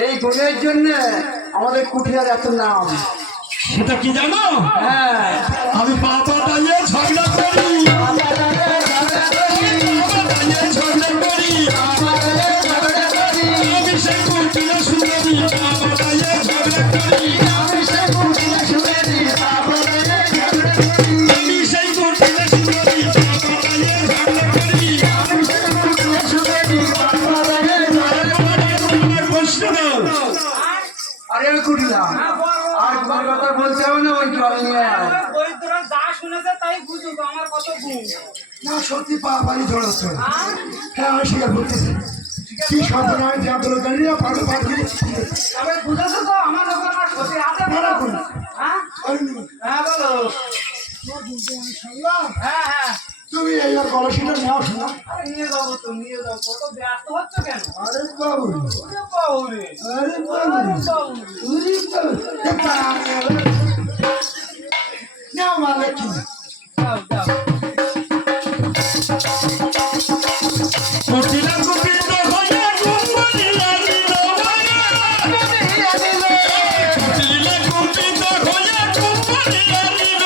এই গুণের জন্য আমাদের কুঠিয়ার এত নাম। সেটা কি জানো? হ্যাঁ, আমি বাবা দাঁড়িয়ে ঝগড়া করি, ঝগড়া করি, আমি সেই কুটিয়া শুনেছি বাবা দাঁড়িয়ে ঝগড়া করি, আমি সেই কুটিয়া শুনেছি বাবা দাঁড়িয়ে ঝগড়া করি, আমি সেই কুটিয়া শুনেছি বাবা দাঁড়িয়ে ঝগড়া করি, আমি সেই কুটিয়া শুনেছি বাবা দাঁড়িয়ে ঝগড়া করি। প্রশ্ন দাও। আরে কুঠিয়া আর তোমার কথা বলতে হবে না, ওই জল নিয়ে আয়। যা শুনেছে তাই বুঝুক আমার কত গুণ। না সত্যি পানি ঝড়াচ্ছে। হ্যাঁ আমি স্বীকার করতেছি কি সর্বনাশ যা বলে জানি না পাগল পাগল তবে বুঝেছো তো আমার যখন আমার সত্যি আছে বলো। হ্যাঁ হ্যাঁ বলো। হ্যাঁ হ্যাঁ তুমি এইবার কলসিটা নাও শোনা। আরে নিয়ে যাবো তো নিয়ে যাবো, কত ব্যস্ত হচ্ছ কেন? আরে বাবু ওরে বাবু রে, আরে বাবু ওরে বাবু রে। উরি বাবু নাও মানে কি যাও যাও। কুটিলা কুপিত হয়ে কুম্ভলীলা দিল কুটিলা কুপিত হয়ে কুম্ভলীলা দিল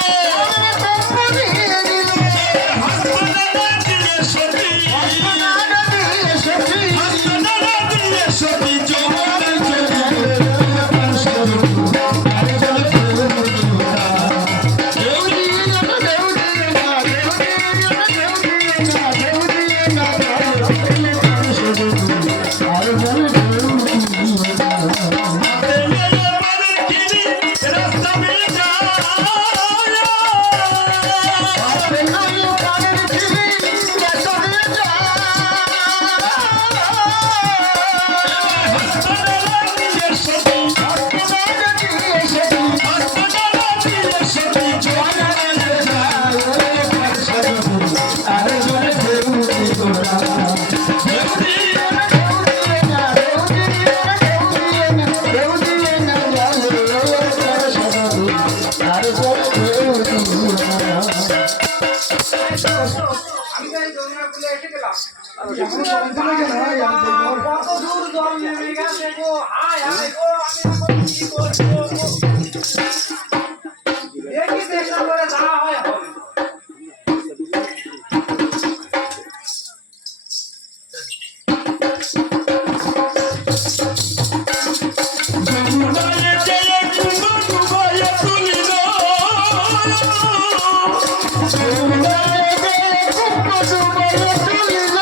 হাসপাতালে দিয়ে সতী হাসপাতালে দিয়ে সতী জোরে আমি তাই যমুনা বলে এসে গেলাম। এখন সন্তানে গেল কত দূর জল নেমে গেছে গো, হায় হায় গো, আমি এখন কি করবো? দেখি চেষ্টা করে যা হয় হবে। যমুনায় জয় কুম্ভ ডুবায় তুলিল যমুনায় জয় কুম্ভ ডুবায় তুলিল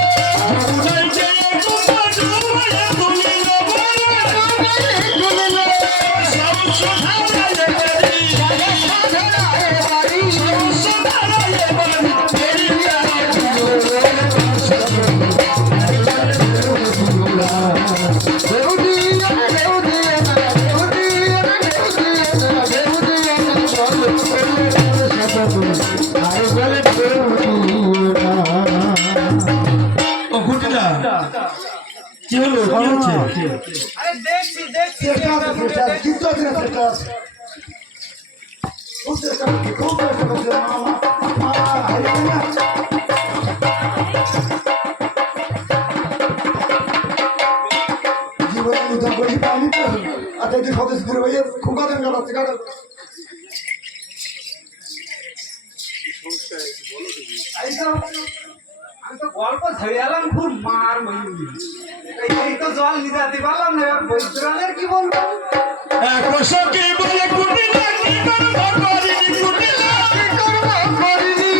যমুনায় জয় কুম্ভ ডুবায় তুলিল তুলিল সংসারায় বাড়ি সংসারায় বাড়ি ও ঘুটিলা কি হলো কি হচ্ছে? আরে দেখছি দেখছি চেষ্টা আছে চেষ্টা আছে কিন্তু আছে না চেষ্টা আছে খুব চেষ্টা করছি খুব চেষ্টা করছি হারিয়ে না জীবনে উদ্ধার করি পাইনি তো আর একটু সদস্য করে ভাইয়ের খুব কাঁদেন কাটাচ্ছে কাটা আমি তো গল্প ছেড়ে এলাম খুব মার মহিলা এই তো জল নিতে পারলাম না, এবার বৈদ্যনাথের কি বলবো? একশোকে বলে কুটিলা কি করবো করিনি কুটিলা কি করবো করিনি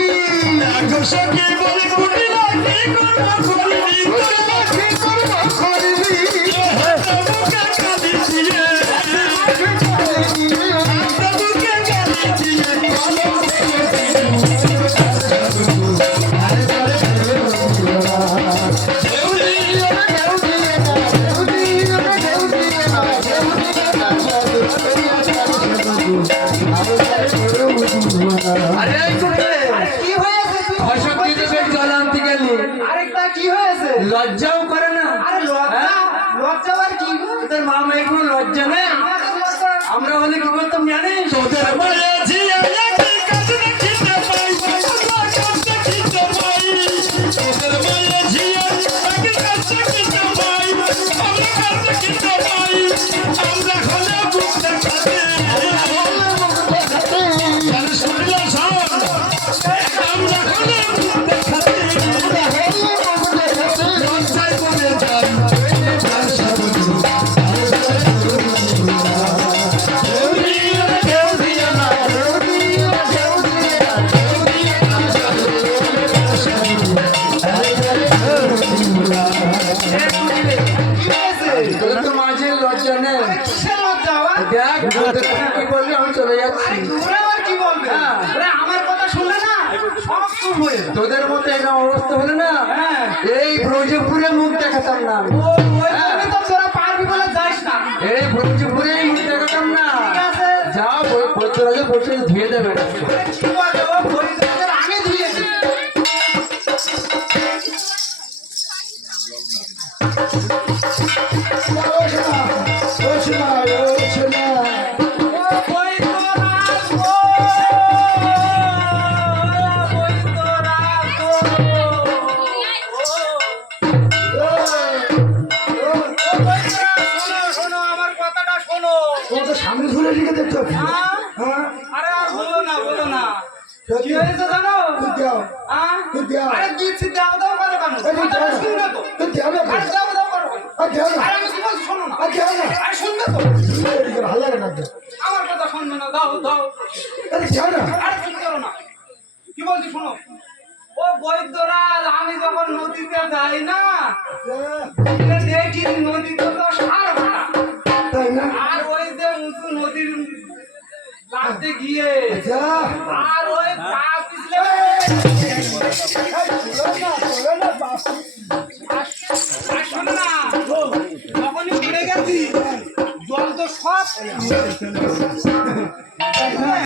একশোকে বলে কুটিলা কি করবো করিনি কুটিলা কি করবো করিনি তবুকে গালি দিয়ে তবুকে গালি দিয়ে আরে এই কুঠিয়া কি হয়েছে তুই? অশক্তি দেশের জল আনতে গেলি, আরেকটা কি হয়েছে? লজ্জাও করে না। আরে লজ্জা লজ্জা আর কি গো? তোদের মা মেয়ে কোনো লজ্জা নেই? আমার তো লজ্জা। আমরা হলে কি করতাম জানিস? তোদের মায়া ঝিয়া একই কাজ রাখিতে পাই যাচ্ছি। আরে তোমরা আবার কি বলবে? হ্যাঁ। ওরে আমার কথা শুনলে না সব চুপ হয়ে যাবে। তোদের মতো এরকম অবস্থা হলে না হ্যাঁ। এই ব্রজপুরে মুখ দেখাতাম না আমি। ওই জন্য তো তোরা পারবি বলে যাস না। এই ব্রজপুরে মুখ দেখাতাম না। ঠিক আছে। যা বৈদ্যরাজে বসে ধুয়ে দেবে। ওরে কি বলে ও পরিচয়ের আমি ধুয়েছি। ও বৈদ্যরাজ গো, বৈদ্যরাজ গো। শোনো শোনো আমার কথাটা শোনো। সামনে ধরে রেখে দেখতে হবে হ্যাঁ? হ্যাঁ আরে আর বলো না কি হয়েছে জানো? তুই দাও হ্যাঁ? তুই দাও আরে দিচ্ছি দাও দাও করো কেন? কথাটা শুনবে তো? তুই দাও না আরে দাও দাও করো কেন? দাও না আরে আমি কি বলছি শোনো না। দাও না আরে শুনবে তো? ভালো লাগে না আমার কথা শুনবে না, দাও দাও। দাও না আরে চুপ করো না। কি বলছি শোনো। ও বৈদ্যরাজ আমি যখন নদীতে যাই না দেখি নদীতে তো সার ভাটা। তাই না আর ওই যে উঁচু নদীর লাগতে গিয়ে যা আর ওই পা পিছলে আর শোনো না যখনই পড়ে গেছি জল তো সব